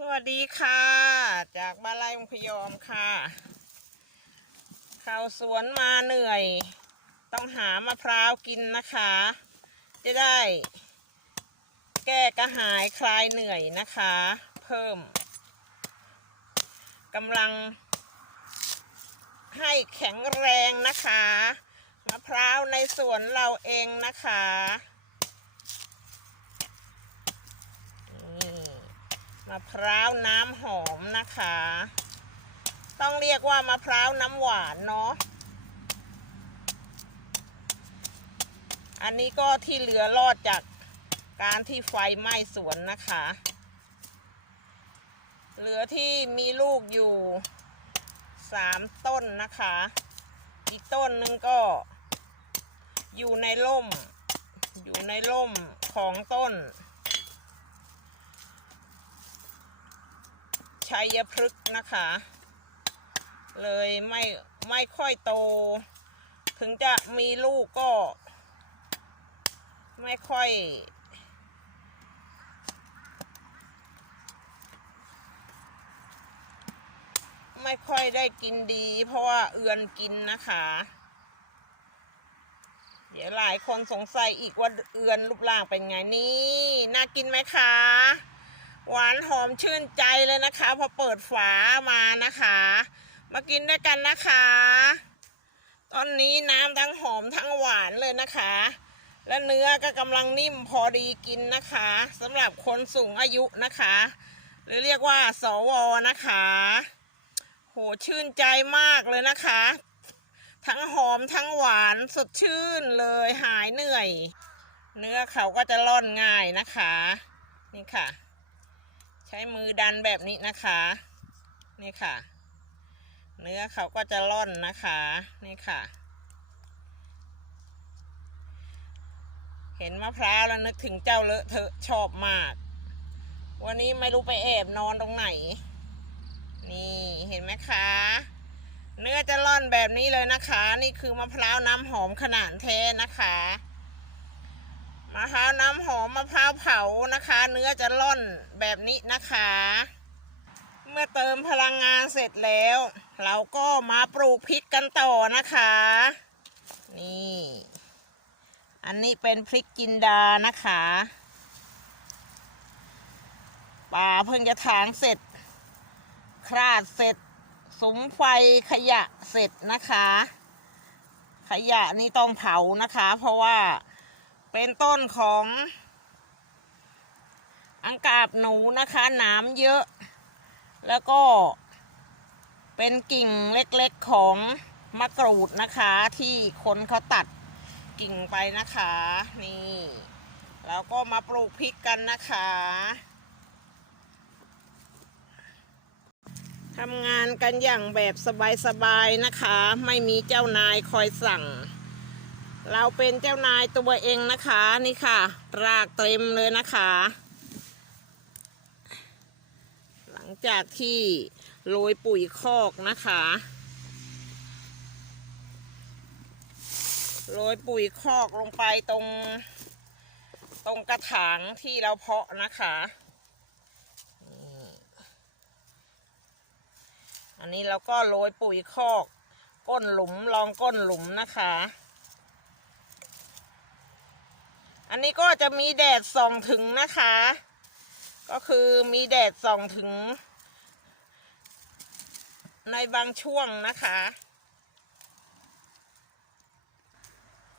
สวัสดีค่ะ จากบ้านไร่องพยอมค่ะข้าวสวนมาเหนื่อย ต้องหามะพร้าวกินนะคะ จะได้ แก้กระหายคลายเหนื่อยนะคะ เพิ่มกำลัง ให้แข็งแรงนะคะ มะพร้าวในสวนเราเองนะคะนี่ มะพร้าวน้ำหอมนะคะ ต้องเรียกว่ามะพร้าวน้ำหวานเนาะอันนี้ก็ที่เหลือรอดจากการที่ไฟไหม้สวนนะคะ เหลือที่มีลูกอยู่สามต้นนะคะ อีกต้นหนึ่งก็อยู่ในร่ม อยู่ในร่มของต้น ชัยพฤกษ์นะคะ เลยไม่ไม่ค่อยโต ถึงจะมีลูกก็ ไม่ค่อย ไม่ค่อยได้กินดี เพราะว่าเอือนกินนะคะเดี๋ยวหลายคนสงสัยอีกว่าเอือนรูปร่างเป็นไงนี่ น่ากินไหมคะ หวานหอมชื่นใจเลยนะคะ พอเปิดฝามานะคะ มากินด้วยกันนะคะ ตอนนี้น้ำทั้งหอมทั้งหวานเลยนะคะ และเนื้อก็กำลังนิ่มพอดีกินนะคะสำหรับคนสูงอายุนะคะ หรือเรียกว่า สวนะคะ โหชื่นใจมากเลยนะคะ ทั้งหอมทั้งหวานสดชื่นเลยหายเหนื่อย เนื้อเขาก็จะร่อนง่ายนะคะ นี่ค่ะ ช้มือดันแบบนี้นะคะ นี่ค่ะ เนื้อเขาก็จะร่อนนะคะ นี่ค่ะ เห็นมะพร้าวแล้วนึกถึงเจ้าเลอะเทอะชอบมาก วันนี้ไม่รู้ไปแอบนอนตรงไหน นี่เห็นไหมคะ เนื้อจะร่อนแบบนี้เลยนะคะ นี่คือมะพร้าวน้ำหอมขนาดแท้นะคะ มะพร้าวน้ำหอมมะพร้าวเผานะคะ เนื้อจะร่อนแบบนี้นะคะ เมื่อเติมพลังงานเสร็จแล้ว เราก็มาปลูกพริกกันต่อนะคะ นี่ อันนี้เป็นพริกจินดานะคะป่าเพิ่งจะถางเสร็จ คราดเสร็จสุมไฟขยะเสร็จนะคะ ขยะนี่ต้องเผานะคะ เพราะว่า เป็นต้นของอังกาบหนูนะคะหนามเยอะ แล้วก็เป็นกิ่งเล็กๆของมะกรูดนะคะ ที่คนเขาตัดกิ่งไปนะคะ นี่แล้วก็มาปลูกพริกกันนะคะทำงานกันอย่างแบบสบายๆนะคะ ไม่มีเจ้านายคอยสั่ง เราเป็นเจ้านายตัวเองนะคะนี่ค่ะรากเต็มเลยนะคะ หลังจากที่โรยปุ๋ยคอกนะคะโรยปุ๋ยคอกลงไปตรง ตรงกระถางที่เราเพาะนะคะ อันนี้เราก็โรยปุ๋ยคอก ก้นหลุมลองก้นหลุมนะคะ อันนี้ก็จะมีแดดส่องถึงนะคะ ก็คือมีแดดส่องถึง ในบางช่วงนะคะ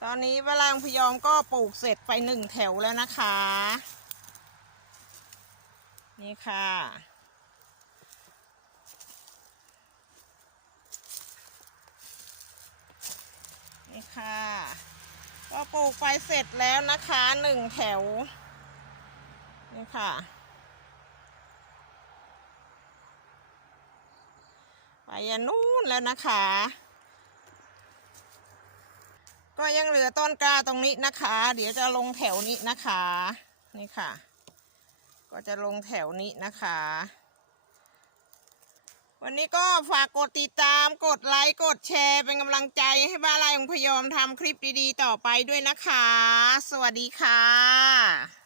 ตอนนี้เวลาพยอมก็ปลูกเสร็จไปหนึ่งแถวแล้วนะคะ นี่ค่ะนี่ค่ะ ก็ปลูกไปเสร็จแล้วนะคะหนึ่งแถว นี่ค่ะ ไปยันนู้นแล้วนะคะ ก็ยังเหลือต้นกล้าตรงนี้นะคะ เดี๋ยวจะลงแถวนี้นะคะ นี่ค่ะ ก็จะลงแถวนี้นะคะ วันนี้ก็ฝากกดติดตาม กดไลค์ กดแชร์เป็นกำลังใจให้บ้านไร่องพยอมทำคลิปดีๆ ต่อไปด้วยนะคะ สวัสดีค่ะ